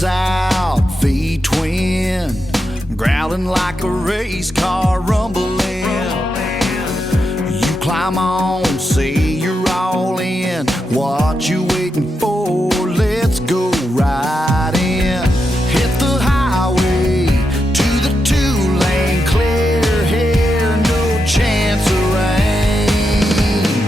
buzz out, V-twin, growling like a race car rumbling. You climb on, say you're all in. What you waiting for? Let's go right in. Hit the highway to the 2-lane, clear hair, no chance of rain.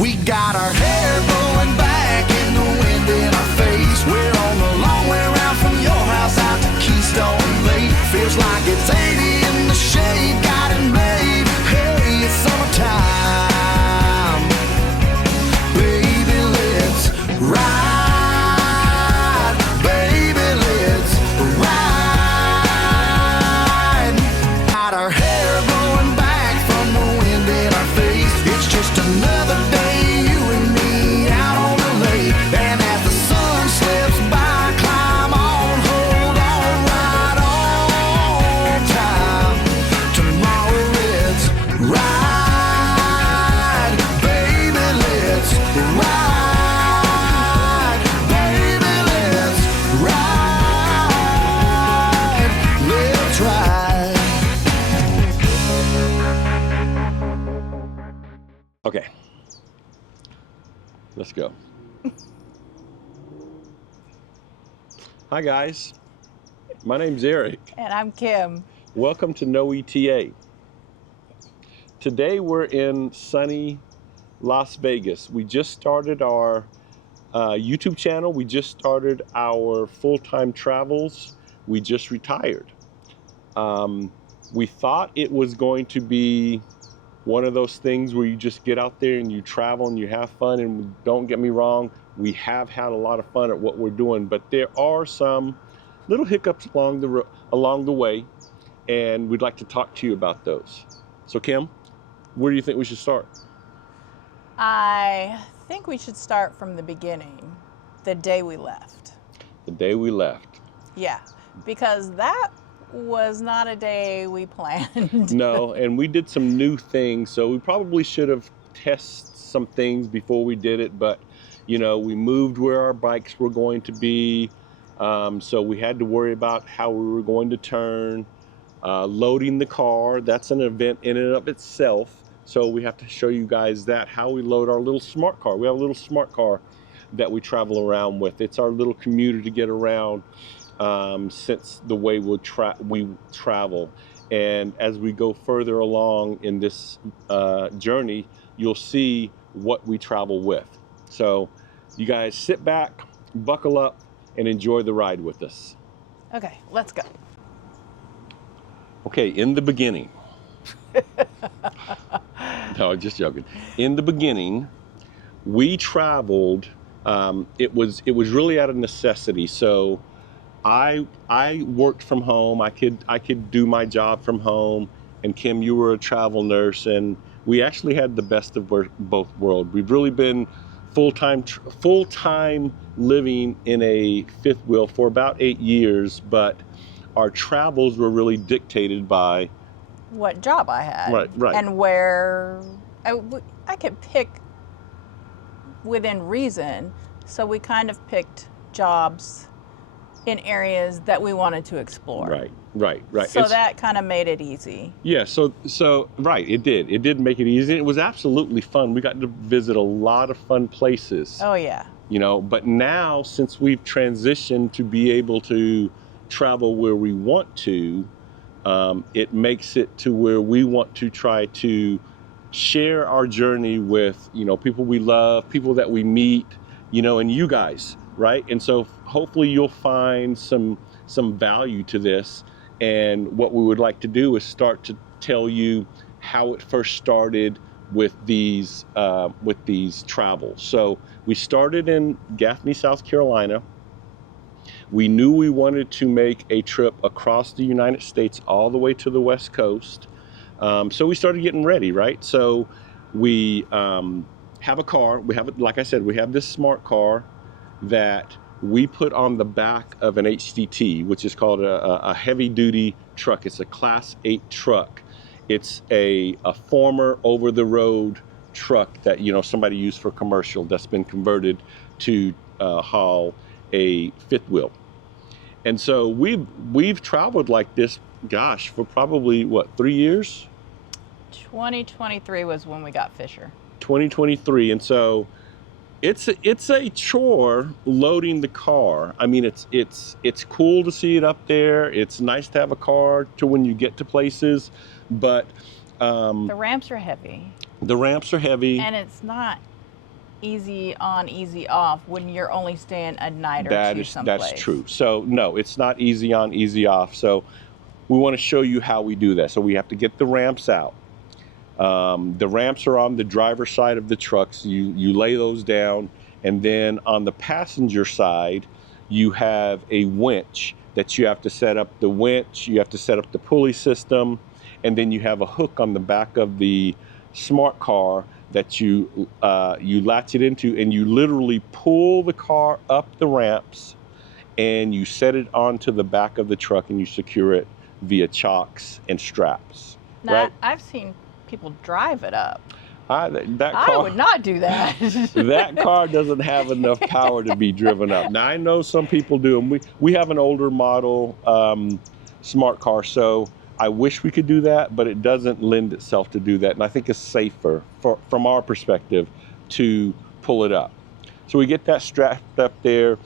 We got our hair blowing back in the wind in our face. We're on the long way around from your house out to Keystone Lake. Feels like it's 80 in the shade, got it made. Hey, it's summertime, baby, let's ride, baby, let's ride. Got our hair blowing back from the wind in our face. It's just another day, you and me out on the lake. And as the sun slips by, climb on, hold on, right on time. Tomorrow let's ride, baby, let's ride, baby, let's ride, let's ride. Okay, let's go. Hi guys, my name's Eric. And I'm Kim. Welcome to No ETA. Today we're in sunny Las Vegas. We just started our YouTube channel. We just started our full-time travels. We just retired. We thought it was going to be one of those things where you just get out there and you travel and you have fun. And don't get me wrong, we have had a lot of fun at what we're doing, but there are some little hiccups along the way, and we'd like to talk to you about those. So Kim, where do you think we should start? I think we should start from the beginning, the day we left. The day we left. Yeah, because that was not a day we planned. No, and we did some new things, so we probably should have tested some things before we did it, but you know, we moved where our bikes were going to be, so we had to worry about how we were going to turn, loading the car. That's an event in and of itself, so we have to show you guys that, how we load our little smart car. We have a little smart car that we travel around with. It's our little commuter to get around, since the way we travel. And as we go further along in this journey, you'll see what we travel with. So you guys sit back, buckle up, and enjoy the ride with us. Okay, let's go. Okay, in the beginning. No, just joking. In the beginning, we traveled, it was really out of necessity. So I worked from home. I could do my job from home, and Kim, you were a travel nurse, and we actually had the best of both worlds. We've really been full-time living in a fifth wheel for about 8 years, but our travels were really dictated by what job I had. Right. And where I could pick within reason. So we kind of picked jobs in areas that we wanted to explore. Right. So that kind of made it easy. Yeah, so right, it did make it easy. It was absolutely fun. We got to visit a lot of fun places. Oh yeah. You know, but now since we've transitioned to be able to travel where we want to, it makes it to where we want to try to share our journey with, you know, people we love, people that we meet, you know, and you guys, right? And so hopefully you'll find some value to this. And what we would like to do is start to tell you how it first started with these travels. So we started in Gaffney, South Carolina. We knew we wanted to make a trip across the United States all the way to the West Coast. So we started getting ready, right? So we have a car. We have, like I said, we have this smart car that we put on the back of an HDT, which is called a heavy duty truck. It's a Class 8 truck. It's a former over the road truck that, you know, somebody used for commercial that's been converted to haul a fifth wheel. And so we've traveled like this, gosh, for probably what, 3 years? 2023 was when we got Fisher. 2023, and so it's a chore loading the car. I mean, it's cool to see it up there. It's nice to have a car to when you get to places, but the ramps are heavy. The ramps are heavy, and it's not easy on, easy off when you're only staying a night or two someplace. That's true. So no, it's not easy on, easy off. So we want to show you how we do that. So we have to get the ramps out. The ramps are on the driver's side of the trucks. You lay those down, and then on the passenger side, you have a winch that you have to set up the winch, you have to set up the pulley system, and then you have a hook on the back of the smart car that you latch it into, and you literally pull the car up the ramps, and you set it onto the back of the truck, and you secure it via chocks and straps. Now, right? I've seen people drive it up. I would not do that. That car doesn't have enough power to be driven up. Now, I know some people do, and we have an older model smart car, so I wish we could do that, but it doesn't lend itself to do that. And I think it's safer from our perspective to pull it up. So we get that strapped up there,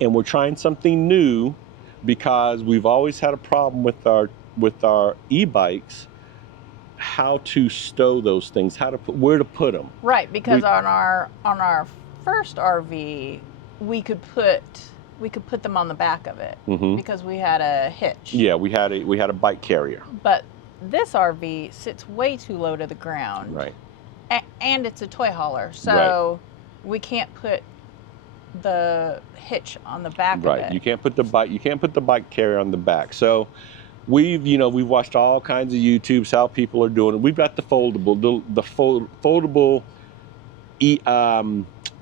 and we're trying something new because we've always had a problem with our e-bikes, how to stow those things, where to put them. Right, because on our first RV, we could put them on the back of it because we had a hitch. Yeah, we had a bike carrier. But this RV sits way too low to the ground. Right. And it's a toy hauler, so we can't put the hitch on the back of it. Right. You can't put the bike carrier on the back. So we've watched all kinds of YouTubes how people are doing it. We've got the foldable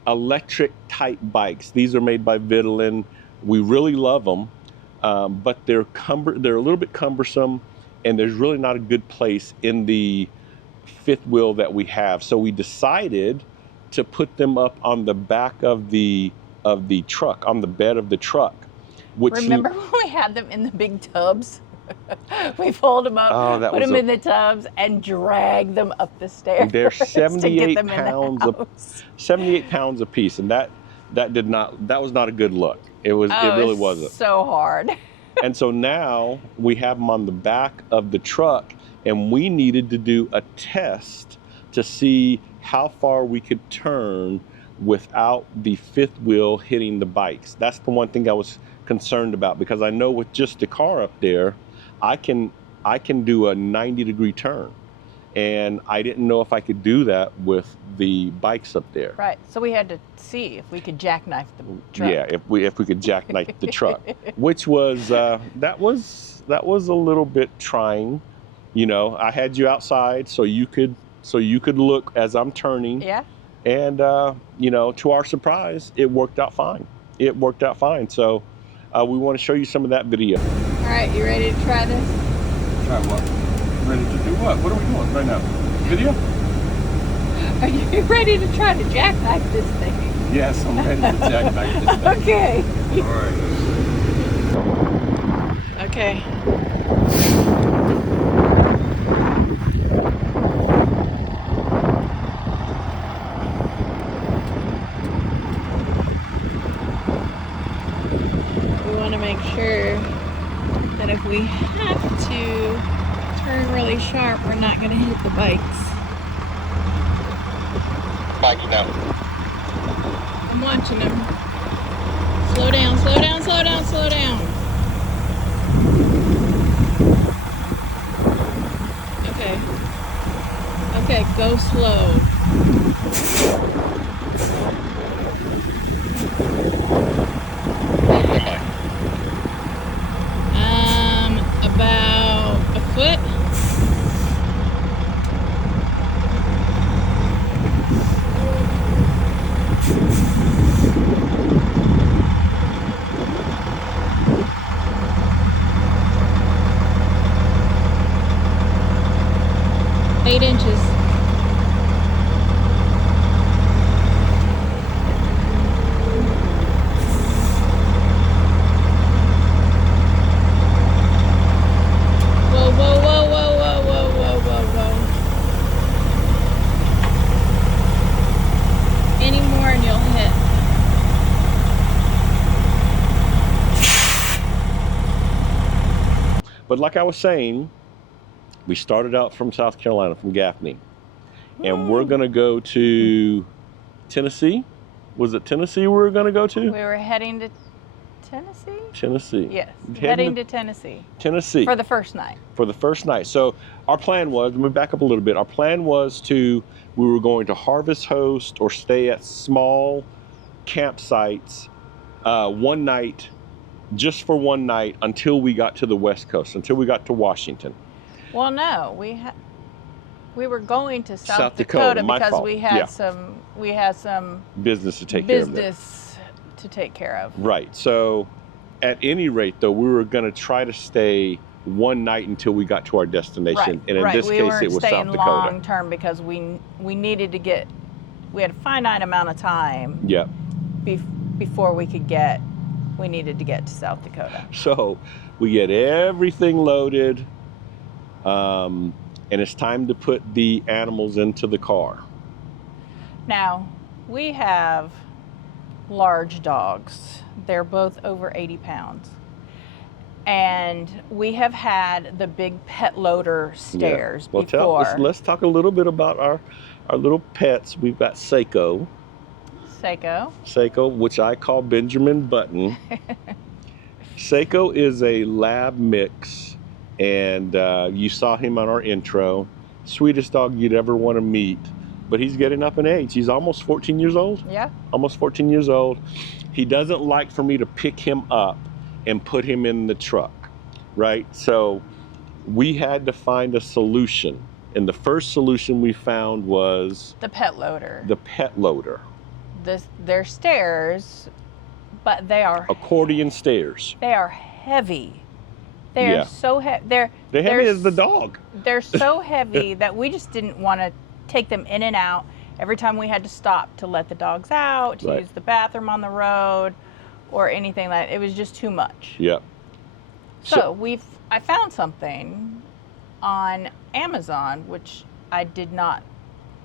electric type bikes. These are made by Vitamin. We really love them, but they're a little bit cumbersome, and there's really not a good place in the fifth wheel that we have. So we decided to put them up on the back of the truck, on the bed of the truck. Remember when we had them in the big tubs? We fold them up, put them in the tubs, and drag them up the stairs. They're 78 pounds. 78 pounds a piece, and that was not a good look. It really wasn't. So hard. And so now we have them on the back of the truck, and we needed to do a test to see how far we could turn without the fifth wheel hitting the bikes. That's the one thing I was concerned about, because I know with just the car up there, I can do a 90-degree turn, and I didn't know if I could do that with the bikes up there. Right. So we had to see if we could jackknife the truck. Yeah, if we could jackknife the truck, which was that was a little bit trying. I had you outside so you could look as I'm turning. Yeah. And to our surprise, it worked out fine. So we want to show you some of that video. All right, you ready to try this? Try what? Ready to do what? What are we doing right now? Video? Are you ready to try to jackknife this thing? Yes, I'm ready to jackknife this thing. Okay. All right. Okay. We want to make sure that if we have to turn really sharp, we're not going to hit the bikes. Bikes now. I'm watching them. Slow down, slow down, slow down, slow down. Okay. Okay, go slow. About a foot. But like I was saying, we started out from South Carolina, from Gaffney, and we're gonna go to Tennessee. Was it Tennessee we were gonna go to? We were heading to Tennessee? Tennessee. Yes, heading to Tennessee. Tennessee. For the first night. For the first night. So our plan was, let me back up a little bit. Our plan was we were going to harvest host or stay at small campsites one night, just for one night until we got to the West Coast, until we got to Washington. Well, no, we were going to South Dakota because fault. we had some business to take care of. Right. So at any rate, though, we were going to try to stay one night until we got to our destination. Right. And in this case, it was South Dakota. We weren't staying long term because we needed to get, we had a finite amount of time. Yep. Before we needed to get to South Dakota. So we get everything loaded, and it's time to put the animals into the car. Now, we have large dogs. They're both over 80 pounds. And we have had the big pet loader stairs before. Let's talk a little bit about our little pets. We've got Seiko, which I call Benjamin Button. Seiko is a lab mix, and you saw him on our intro. Sweetest dog you'd ever want to meet, but he's getting up in age. He's almost 14 years old. Yeah. Almost 14 years old. He doesn't like for me to pick him up and put him in the truck, right? So we had to find a solution, and the first solution we found was the pet loader. They're stairs, but they are accordion stairs. They are heavy. They are so heavy. They're heavy as the dog. They're so heavy that we just didn't want to take them in and out every time we had to stop to let the dogs out, to use the bathroom on the road, or anything like that. It was just too much. Yep. So I found something on Amazon, which I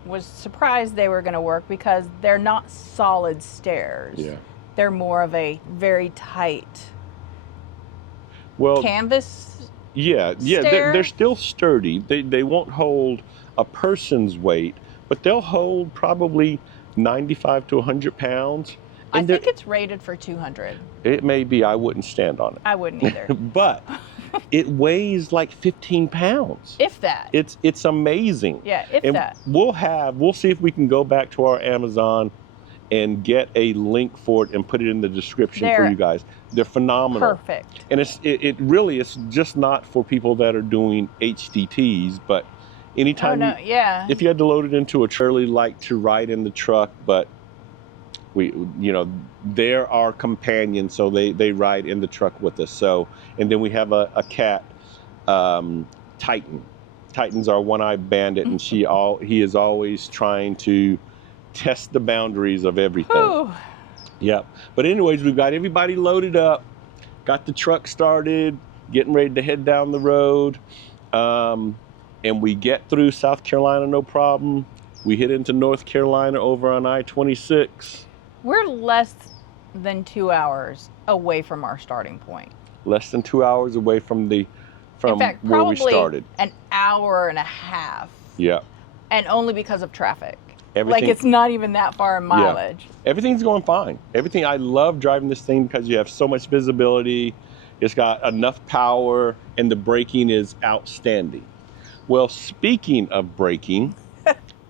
was surprised they were going to work because they're not solid stairs. Yeah. They're more of a very tight canvas. Yeah. They're still sturdy. They won't hold a person's weight, but they'll hold probably 95 to 100 pounds. I think it's rated for 200. It may be. I wouldn't stand on it. I wouldn't either. But it weighs like 15 pounds. If that. It's amazing. Yeah, that. We'll see if we can go back to our Amazon and get a link for it and put it in the description for you guys. They're phenomenal. Perfect. And it really is just not for people that are doing HDTs, but anytime if you had to load it into a trailer, like to ride in the truck, but they're our companion, so they ride in the truck with us. So, and then we have a cat, Titan. Titan's our one-eyed bandit, and he is always trying to test the boundaries of everything. Ooh. Yep. But anyways, we've got everybody loaded up, got the truck started, getting ready to head down the road, and we get through South Carolina no problem. We hit into North Carolina over on I-26. We're less than 2 hours away from our starting point. Less than 2 hours away from In fact, where we started. An hour and a half. Yeah. And only because of traffic. Everything, like it's not even that far in mileage. Yeah. Everything's going fine. I love driving this thing because you have so much visibility. It's got enough power, and the braking is outstanding. Well, speaking of braking,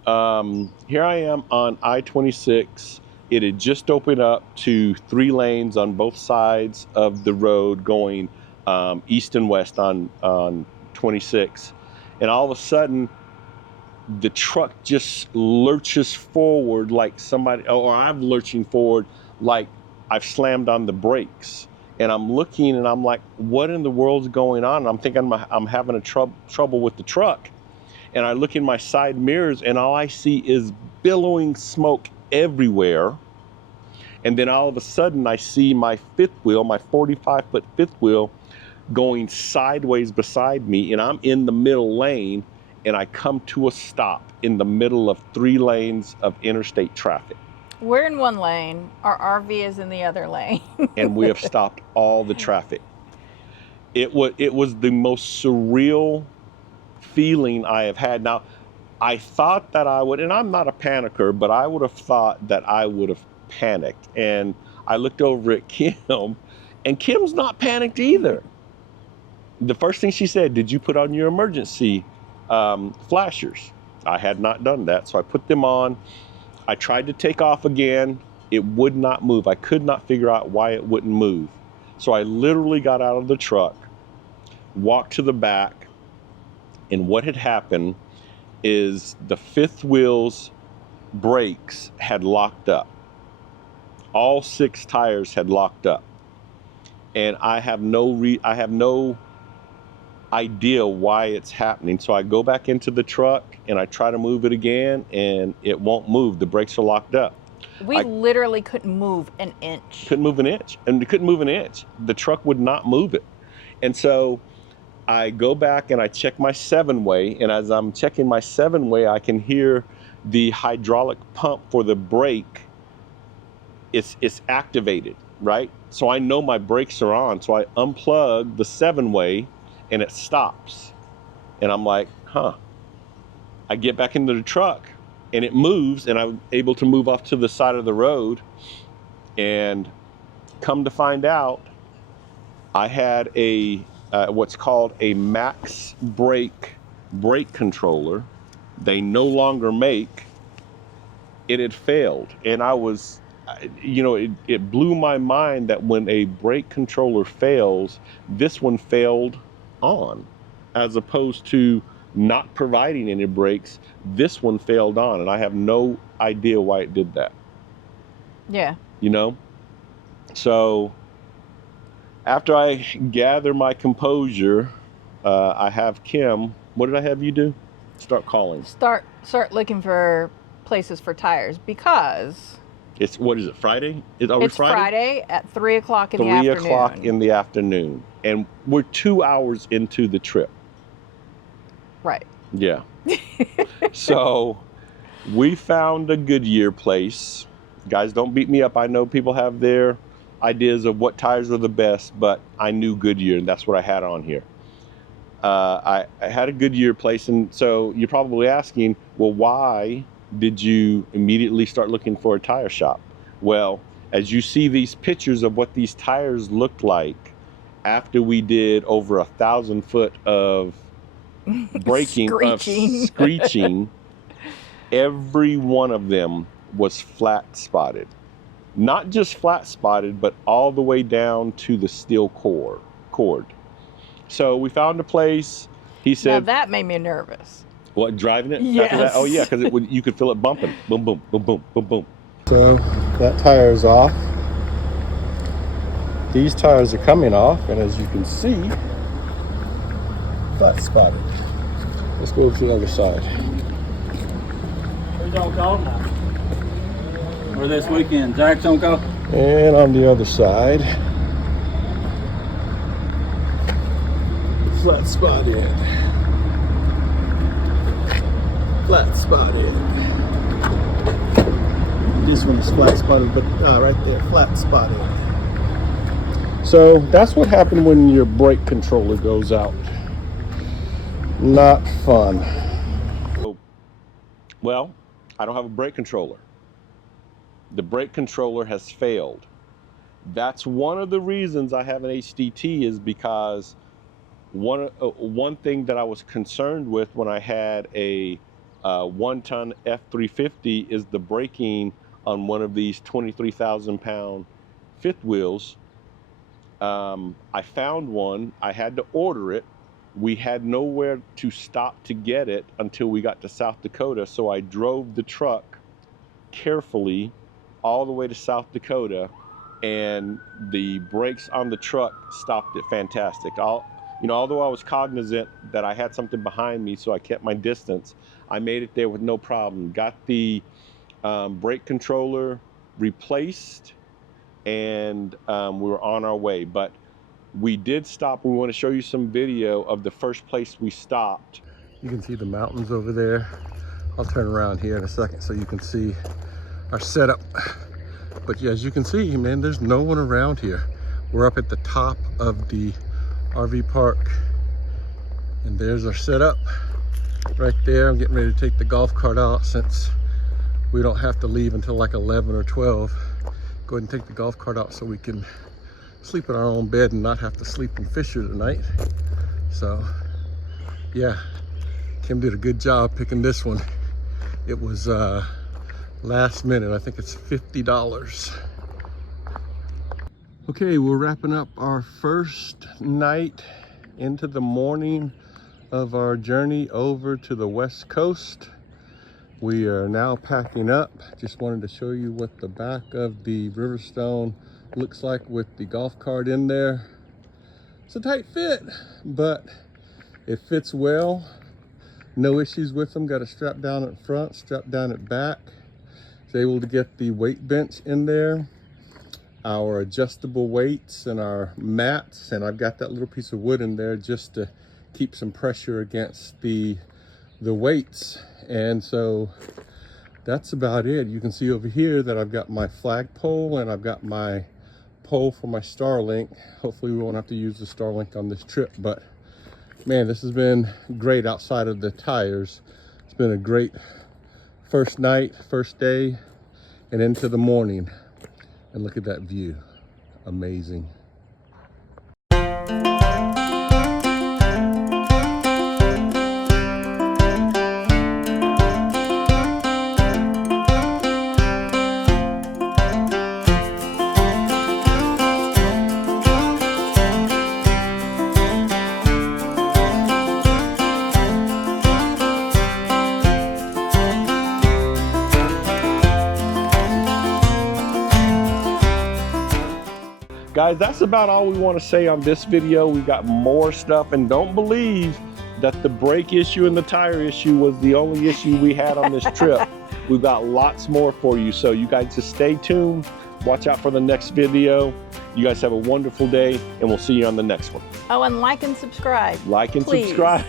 here I am on I-26. It had just opened up to 3 lanes on both sides of the road going east and west on 26. And all of a sudden, the truck just lurches forward like somebody, or I'm lurching forward like I've slammed on the brakes. And I'm looking and I'm like, what in the world's going on? And I'm thinking I'm having a trouble with the truck. And I look in my side mirrors and all I see is billowing smoke everywhere. And then all of a sudden I see my fifth wheel, my 45-foot fifth wheel, going sideways beside me, and I'm in the middle lane, and I come to a stop in the middle of 3 lanes of interstate traffic. We're in one lane, our RV is in the other lane. And we have stopped all the traffic. It was the most surreal feeling I have had. Now, I thought that I would, and I'm not a panicker, but I would have thought that I would have panicked. And I looked over at Kim, and Kim's not panicked either. The first thing she said, "Did you put on your emergency flashers?" I had not done that, so I put them on. I tried to take off again. It would not move. I could not figure out why it wouldn't move. So I literally got out of the truck, walked to the back, and what had happened is the fifth wheel's brakes had locked up. All 6 tires had locked up. And I have no idea why it's happening. So I go back into the truck and I try to move it again, and it won't move. The brakes are locked up. We literally couldn't move an inch. Couldn't move an inch. And we couldn't move an inch. The truck would not move it. And so I go back and I check my 7-way, and as I'm checking my 7-way, I can hear the hydraulic pump for the brake. It's activated, right? So I know my brakes are on. So I unplug the 7-way and it stops. And I'm like, huh. I get back into the truck and it moves, and I'm able to move off to the side of the road. And come to find out, I had a what's called a max brake controller. They no longer make. It had failed, and I was, it blew my mind that when a brake controller fails, this one failed on, as opposed to not providing any brakes. This one failed on, and I have no idea why it did that. Yeah. So after I gather my composure, I have Kim. What did I have you do? Start calling. Start looking for places for tires, because It's, what is it, Friday? It's Friday at 3 o'clock in the afternoon. 3 o'clock in the afternoon. And we're 2 hours into the trip. Right. Yeah. So we found a Goodyear place. Guys, don't beat me up. I know people have their ideas of what tires are the best, but I knew Goodyear, and that's what I had on here. I had a Goodyear place, and so you're probably asking, well, why did you immediately start looking for a tire shop? Well, as you see these pictures of what these tires looked like after we did over 1,000 foot of braking, screeching, every one of them was flat spotted. Not just flat spotted, but all the way down to the steel cord. So we found a place. He said, now that made me nervous. What, driving it? Yes. After that? Oh yeah, because you could feel it bumping. Boom, boom, boom, boom, boom, boom. So that tire is off. These tires are coming off, and as you can see, flat spotted. Let's go to the other side. Who's on call now? Or this weekend? Jack's on call? And on the other side, flat spot in. Flat spot in. This one is flat spotted, but right there, flat spot in. So that's what happened when your brake controller goes out. Not fun. Well, I don't have a brake controller. The brake controller has failed. That's one of the reasons I have an HDT, is because one thing that I was concerned with when I had a 1-ton F350 is the braking on one of these 23,000 pound fifth wheels. I found one. I had to order it. We had nowhere to stop to get it until we got to South Dakota, so I drove the truck carefully all the way to South Dakota, and the brakes on the truck stopped it fantastic. Although I was cognizant that I had something behind me, so I kept my distance, I made it there with no problem. Got the brake controller replaced, and we were on our way. But we did stop. We want to show you some video of the first place we stopped. You can see the mountains over there. I'll turn around here in a second so you can see our setup. But yeah, as you can see, man, there's no one around here. We're up at the top of the RV park. And there's our setup right there. I'm getting ready to take the golf cart out since we don't have to leave until like 11 or 12. Go ahead and take the golf cart out so we can sleep in our own bed and not have to sleep in Fisher tonight. So yeah, Kim did a good job picking this one. It was last minute. I think it's $50. Okay, we're wrapping up our first night into the morning of our journey over to the West Coast. We are now packing up. Just wanted to show you what the back of the Riverstone looks like with the golf cart in there. It's a tight fit, but it fits well. No issues with them. Got a strap down at front, strap down at back. Was able to get the weight bench in there, our adjustable weights and our mats, and I've got that little piece of wood in there just to keep some pressure against the weights. And so that's about it. You can see over here that I've got my flagpole and I've got my pole for my Starlink. Hopefully we won't have to use the Starlink on this trip, but man, this has been great outside of the tires. It's been a great first night, first day, and into the morning. And look at that view. Amazing. Guys, that's about all we want to say on this video. We got more stuff, and don't believe that the brake issue and the tire issue was the only issue we had on this trip. We've got lots more for you, so you guys just stay tuned. Watch out for the next video. You guys have a wonderful day, and we'll see you on the next one. Oh, and like and subscribe. Like and please. subscribe.